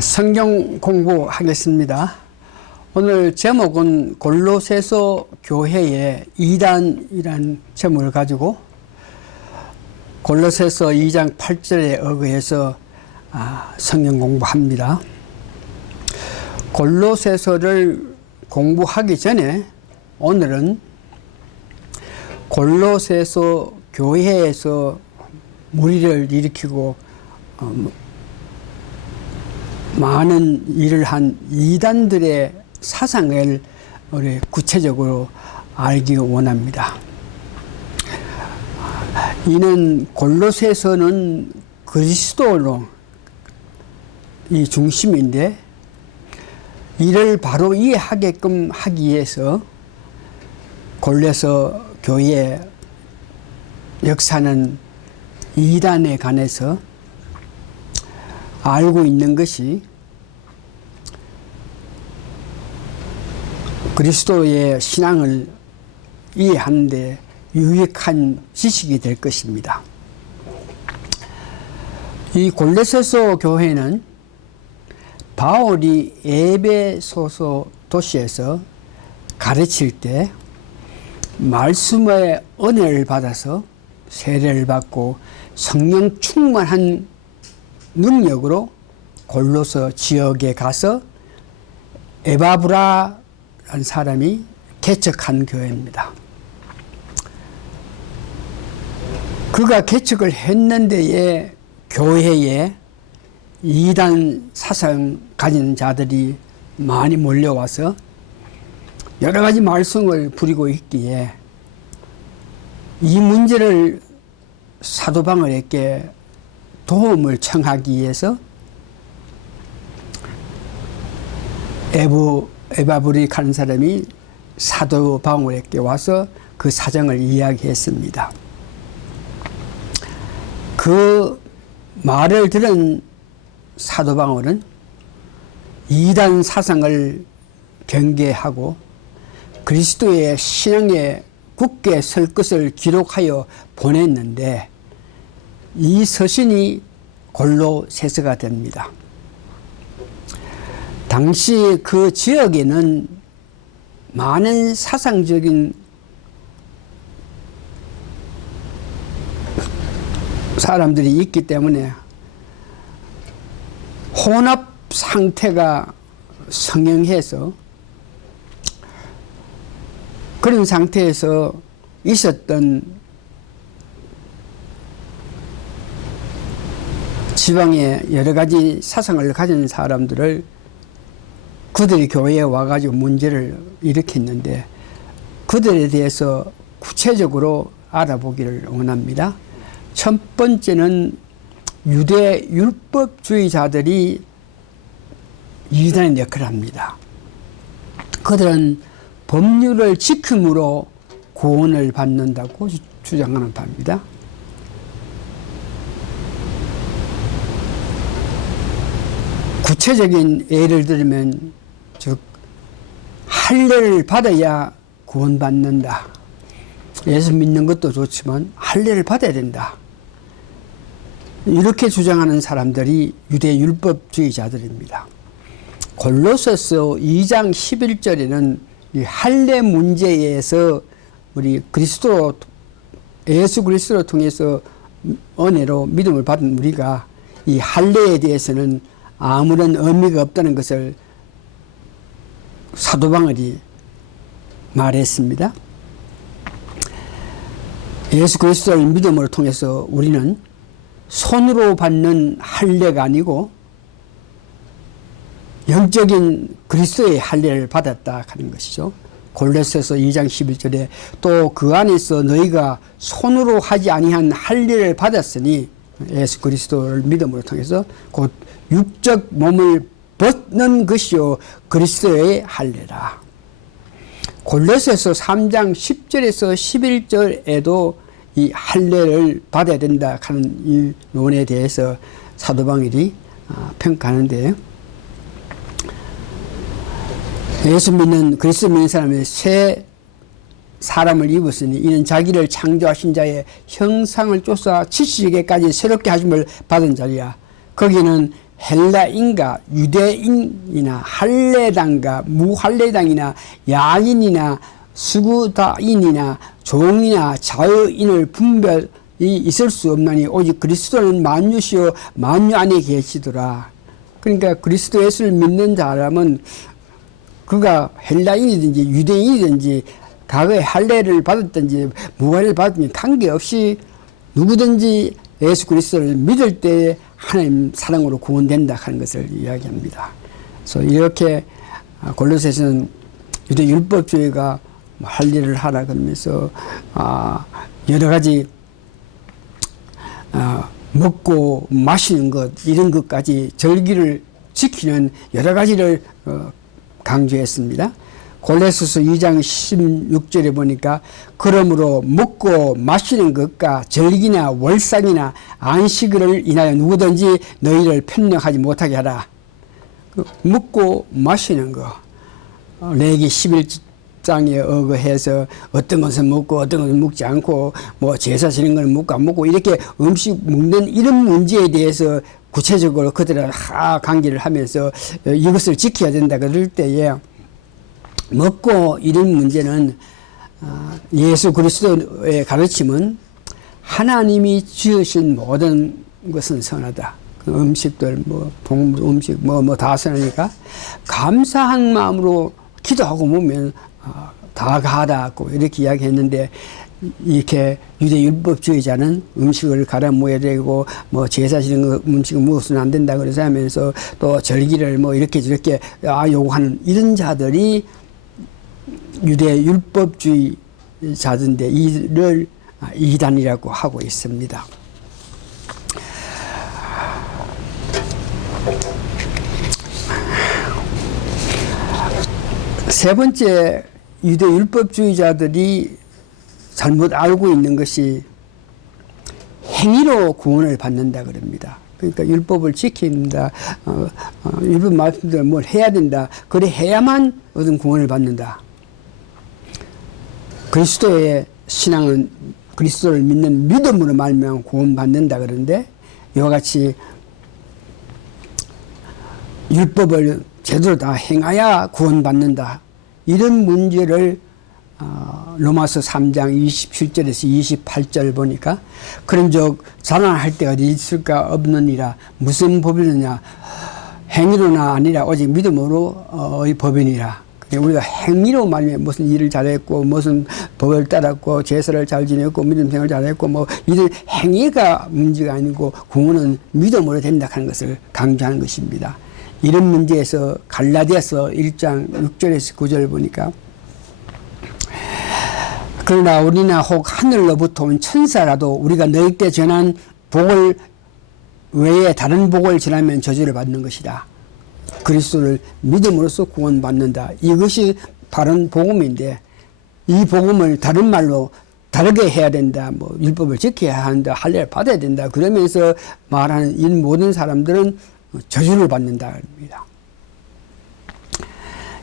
성경 공부하겠습니다. 오늘 제목은 골로새서 교회의 이단이란 제목을 가지고 골로새서 2장 8절에 의거해서 성경 공부합니다. 골로새서를 공부하기 전에 오늘은 골로새서 교회에서 무리를 일으키고 많은 일을 한 이단들의 사상을 우리 구체적으로 알기 원합니다. 이는 골로새서는 그리스도로 이 중심인데 이를 바로 이해하게끔 하기 위해서 골로새 교회의 역사는 이단에 관해서 알고 있는 것이 그리스도의 신앙을 이해하는 데 유익한 지식이 될 것입니다. 이 골로새서 교회는 바울이 에베소서 도시에서 가르칠 때 말씀의 은혜를 받아서 세례를 받고 성령 충만한 능력으로 골로새 지역에 가서 에바브라라는 사람이 개척한 교회입니다. 그가 개척을 했는데에 교회에 이단 사상 가진 자들이 많이 몰려와서 여러 가지 말썽을 부리고 있기에 이 문제를 사도 바울에게 도움을 청하기 위해서 에바브릭 하는 사람이 사도 바울에게 와서 그 사정을 이야기했습니다. 그 말을 들은 사도 바울은 이단 사상을 경계하고 그리스도의 신앙에 굳게 설 것을 기록하여 보냈는데 이 서신이 골로새서가 됩니다. 당시 그 지역에는 많은 사상적인 사람들이 있기 때문에 혼합 상태가 성행해서 그런 상태에서 있었던 지방에 여러 가지 사상을 가진 사람들을 그들이 교회에 와가지고 문제를 일으켰는데 그들에 대해서 구체적으로 알아보기를 원합니다. 첫 번째는 유대 율법주의자들이 이단의 역할을 합니다. 그들은 법률을 지킴으로 구원을 받는다고 주장하는 바입니다. 구체적인 예를 들면 즉 할례를 받아야 구원받는다. 예수 믿는 것도 좋지만 할례를 받아야 된다. 이렇게 주장하는 사람들이 유대 율법주의자들입니다. 골로새서 2장 11절에는 이 할례 문제에서 우리 예수 그리스도를 통해서 은혜로 믿음을 받은 우리가 이 할례에 대해서는 아무런 의미가 없다는 것을 사도 바울이 말했습니다. 예수 그리스도를 믿음으로 통해서 우리는 손으로 받는 할례가 아니고 영적인 그리스도의 할례를 받았다 하는 것이죠. 골로새서 2장 11절에 또 그 안에서 너희가 손으로 하지 아니한 할례를 받았으니 예수 그리스도를 믿음으로 통해서 곧 육적 몸을 벗는 것이요 그리스도의 할례라. 골로새서 3장 10절에서 11절에도 이 할례를 받아야 된다 하는 이 논에 대해서 사도 바울이 평가하는데 예수 믿는 그리스도 믿는 사람이 새 사람을 입었으니 이는 자기를 창조하신 자의 형상을 쫓아 지식에까지 새롭게 하심을 받은 자리야. 거기는 헬라인과 유대인이나 할례당과 무할례당이나 야인이나 수구다인이나 종이나 자유인을 분별이 있을 수 없나니 오직 그리스도는 만유시요 만유 안에 계시더라. 그러니까 그리스도 예수를 믿는 사람은 그가 헬라인이든지 유대인이든지 과거에 할례를 받았든지 무할례를 받았든지 관계없이 누구든지 예수 그리스도를 믿을 때 하나님 사랑으로 구원된다 하는 것을 이야기합니다. 그래서 이렇게 골로새서는 유대 율법주의가 할 일을 하라 그러면서 여러 가지 먹고 마시는 것 이런 것까지 절기를 지키는 여러 가지를 강조했습니다. 골로새서 2장 16절에 보니까 그러므로 먹고 마시는 것과 절기나 월상이나 안식일을 인하여 누구든지 너희를 편령하지 못하게 하라. 먹고 마시는 거 레위기 11장에 의거해서 어떤 것은 먹고 어떤 것은 먹지 않고 뭐 제사 지는 것은 먹고 안 먹고 이렇게 음식 먹는 이런 문제에 대해서 구체적으로 그들을 강기를 하면서 이것을 지켜야 된다 그럴 때에 먹고 이런 문제는 예수 그리스도의 가르침은 하나님이 지으신 모든 것은 선하다. 그 음식들 뭐 동물 음식 뭐 다 선하니까 감사한 마음으로 기도하고 보면 다 가다고 이렇게 이야기했는데 이렇게 유대 율법주의자는 음식을 갈아 모아야 되고 뭐 제사 지는 거 음식을 먹어서는 안 된다 그래서 하면서 또 절기를 뭐 이렇게 저렇게 요구하는 이런 자들이 유대 율법주의자들인데 이를 이단이라고 하고 있습니다. 세 번째 유대 율법주의자들이 잘못 알고 있는 것이 행위로 구원을 받는다 그럽니다. 그러니까 율법을 지킨다, 율법 말씀대로 뭘 해야 된다. 그래 해야만 어떤 구원을 받는다. 그리스도의 신앙은 그리스도를 믿는 믿음으로 말미암아 구원받는다 그러는데 이와 같이 율법을 제대로 다 행해야 구원받는다. 이런 문제를 로마서 3장 27절에서 28절 보니까 그런즉 자랑할 때가 어디 있을까 없느니라. 무슨 법이느냐 행위로나 아니라 오직 믿음으로의 법이니라. 우리가 행위로 말미암아 무슨 일을 잘했고 무슨 법을 따랐고 제사를 잘 지냈고 믿음 생활을 잘했고 뭐 이런 행위가 문제가 아니고 구원은 믿음으로 된다 하는 것을 강조하는 것입니다. 이런 문제에서 갈라디아서 1장 6절에서 9절 보니까 그러나 우리나 혹 하늘로부터 온 천사라도 우리가 너희께 전한 복을 외에 다른 복을 전하면 저주를 받는 것이다. 그리스도를 믿음으로써 구원받는다. 이것이 바른 복음인데 이 복음을 다른 말로 다르게 해야 된다. 뭐 율법을 지켜야 한다. 할례를 받아야 된다. 그러면서 말하는 이 모든 사람들은 저주를 받는다.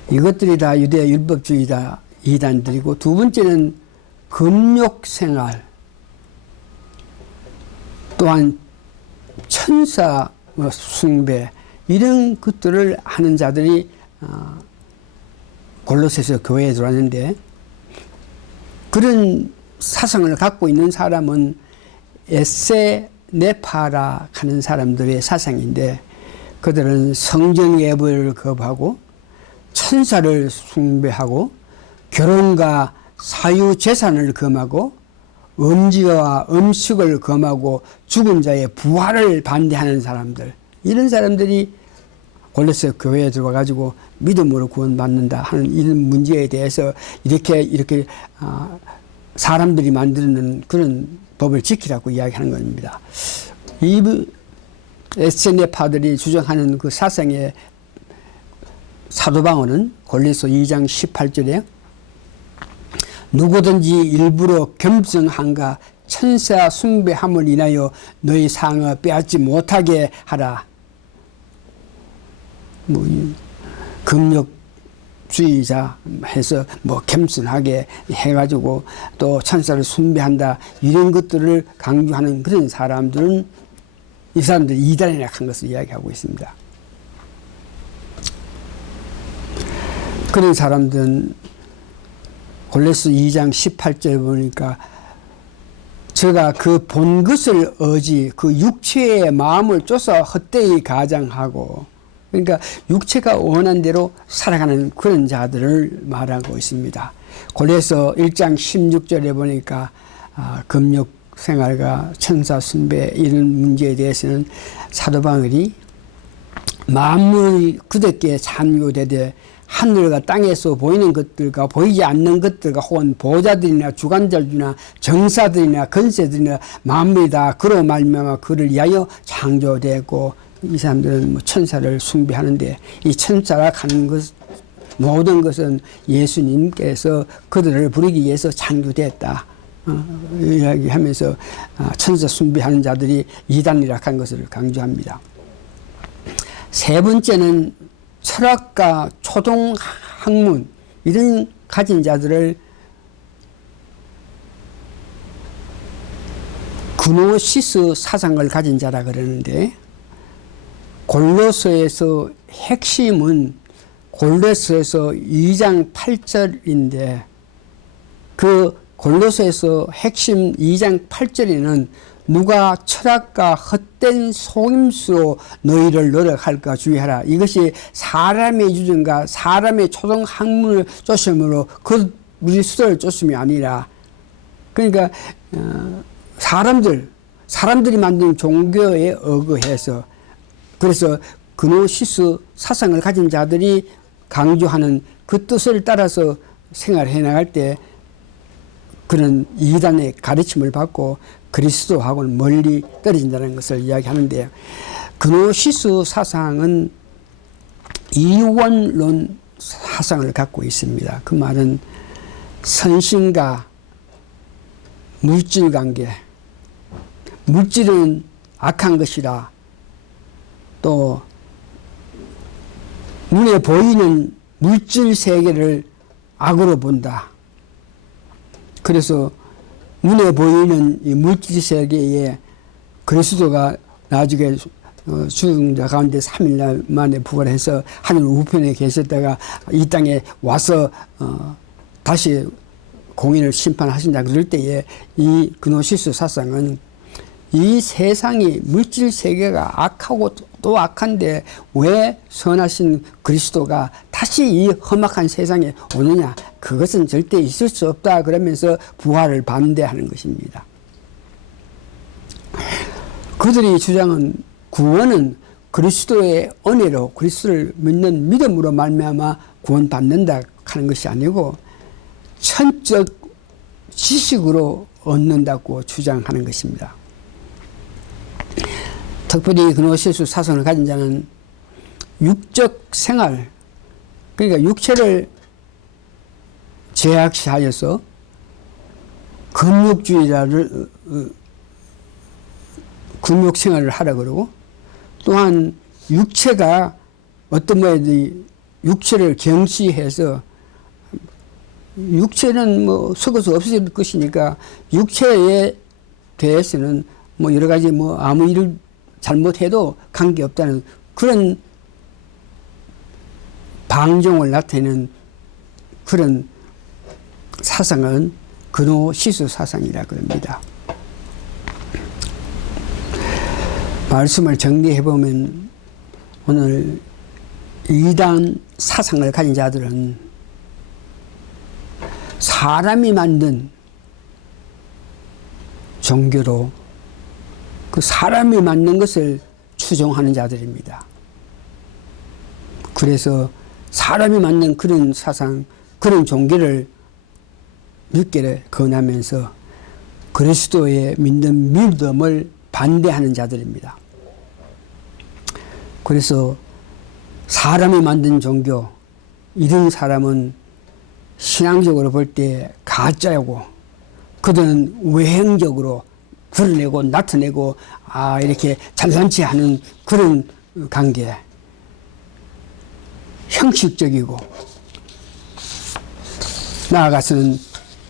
이것들이 다 유대 율법주의다. 이단들이고 두 번째는 금욕생활 또한 천사 숭배 이런 것들을 하는 자들이 골로새서 교회에 들어왔는데 그런 사상을 갖고 있는 사람은 에세네파라 하는 사람들의 사상인데 그들은 성전 예배를 거부하고 천사를 숭배하고 결혼과 사유재산을 금하고 음지와 음식을 금하고 죽은 자의 부활을 반대하는 사람들 이런 사람들이 골로새 교회에 들어와가지고 믿음으로 구원받는다 하는 이런 문제에 대해서 이렇게 사람들이 만드는 그런 법을 지키라고 이야기하는 겁니다. 이 에세네파들이 주장하는 그 사상의 사도바울은 골로새 2장 18절에 누구든지 일부러 겸손함과 천사 숭배함을 인하여 너희 상을 빼앗지 못하게 하라. 뭐 금욕주의자 해서 뭐 겸손하게 해가지고 또 천사를 숭배한다 이런 것들을 강조하는 그런 사람들은 이 사람들이 이단이라 한 것을 이야기하고 있습니다. 그런 사람들은 골로새 2장 18절 보니까 제가 그 본 것을 어지 그 육체의 마음을 쫓아 헛되이 가장하고, 그러니까 육체가 원한 대로 살아가는 그런 자들을 말하고 있습니다. 골로새 1장 16절에 보니까 금욕 생활과 천사 숭배 이런 문제에 대해서는 사도 바울이 만물이 그저께 잔유되되 하늘과 땅에서 보이는 것들과 보이지 않는 것들과 혹은 보좌들이나 주관자들이나 정사들이나 건세들이나 만물이 다 그로 말미암아 그를 위하여 창조되고, 이 사람들은 뭐 천사를 숭배하는데 이 천사가 가는 것 모든 것은 예수님께서 그들을 부르기 위해서 창조됐다 이야기하면서 천사 숭배하는 자들이 이단이라 한 것을 강조합니다. 세 번째는 철학과 초등학문 이런 가진 자들을 그노시스 사상을 가진 자라 그러는데, 골로새에서 핵심은 골로새에서 2장 8절인데 그 골로새에서 핵심 2장 8절에는 누가 철학과 헛된 속임수로 너희를 노력할까 주의하라. 이것이 사람의 유전과 사람의 초등학문을 쫓음으로 그리스도를 쫓음이 아니라, 그러니까 사람들이 만든 종교에 의거해서, 그래서 그노시스 사상을 가진 자들이 강조하는 그 뜻을 따라서 생활해 나갈 때 그런 이단의 가르침을 받고 그리스도하고는 멀리 떨어진다는 것을 이야기하는데요. 그노시스 사상은 이원론 사상을 갖고 있습니다. 그 말은 선신과 물질 관계, 물질은 악한 것이라, 또 눈에 보이는 물질 세계를 악으로 본다. 그래서 눈에 보이는 이 물질 세계에 그리스도가 나중에 죽은 자 가운데 3일 만에 부활해서 하늘 우편에 계셨다가 이 땅에 와서 다시 공인을 심판하신다 그럴 때에 이 그노시스 사상은 이 세상이 물질 세계가 악하고 또 악한데 왜 선하신 그리스도가 다시 이 험악한 세상에 오느냐, 그것은 절대 있을 수 없다 그러면서 부활을 반대하는 것입니다. 그들이 주장은 구원은 그리스도의 은혜로 그리스도를 믿는 믿음으로 말미암아 구원받는다 하는 것이 아니고 천적 지식으로 얻는다고 주장하는 것입니다. 특별히 그노시스 사상을 가진 자는 육적 생활, 그러니까 육체를 제약시하여서 금욕주의자를 금욕 생활을 하라 그러고, 또한 육체가 어떤 모양이든 육체를 경시해서, 육체는 뭐 썩어서 없어질 것이니까 육체에 대해서는 뭐 여러 가지 뭐 아무 일을 잘못해도 관계없다는 그런 방종을 나타내는 그런 사상은 그노시스 사상이라 그럽니다. 말씀을 정리해보면 오늘 이단 사상을 가진 자들은 사람이 만든 종교로 그 사람이 만든 것을 추종하는 자들입니다. 그래서 사람이 만든 그런 사상, 그런 종교를 믿기를 권하면서 그리스도의 믿는 믿음을 반대하는 자들입니다. 그래서 사람이 만든 종교, 이런 사람은 신앙적으로 볼 때 가짜고, 그들은 외형적으로 드러내고 나타내고 이렇게 잘난치 하는 그런 관계, 형식적이고, 나아가서는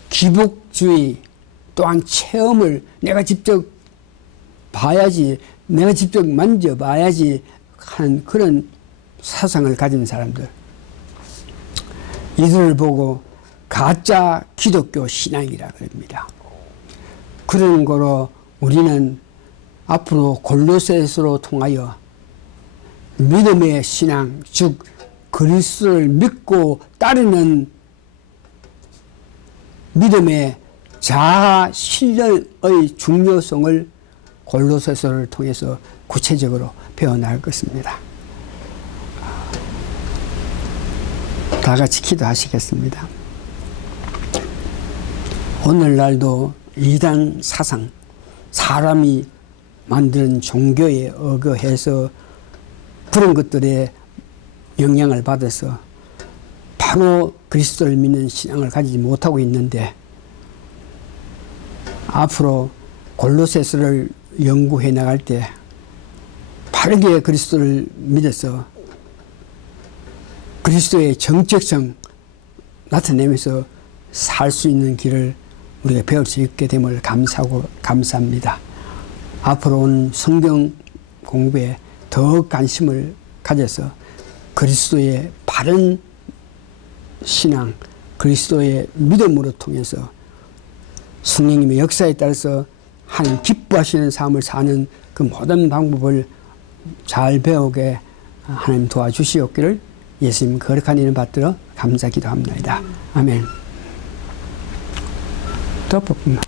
기복주의, 또한 체험을 내가 직접 봐야지 내가 직접 만져봐야지 하는 그런 사상을 가진 사람들, 이들을 보고 가짜 기독교 신앙이라 그럽니다. 그런 거로 우리는 앞으로 골로새서로 통하여 믿음의 신앙, 즉 그리스도를 믿고 따르는 믿음의 자아 신령의 중요성을 골로새서를 통해서 구체적으로 배워나갈 것입니다. 다 같이 기도하시겠습니다. 오늘날도 이단 사상, 사람이 만드는 종교에 의거해서 그런 것들에 영향을 받아서 바로 그리스도를 믿는 신앙을 가지지 못하고 있는데, 앞으로 골로새서를 연구해 나갈 때 바르게 그리스도를 믿어서 그리스도의 정체성 나타내면서 살 수 있는 길을 우리가 배울 수 있게 됨을 감사하고 감사합니다. 앞으로 온 성경 공부에 더 관심을 가져서 그리스도의 바른 신앙, 그리스도의 믿음으로 통해서 성령님의 역사에 따라서 하나님 기뻐하시는 삶을 사는 그 모든 방법을 잘 배우게 하나님 도와주시옵기를 예수님 거룩한 이름 받들어 감사 기도합니다. 아멘. 더 뽑나?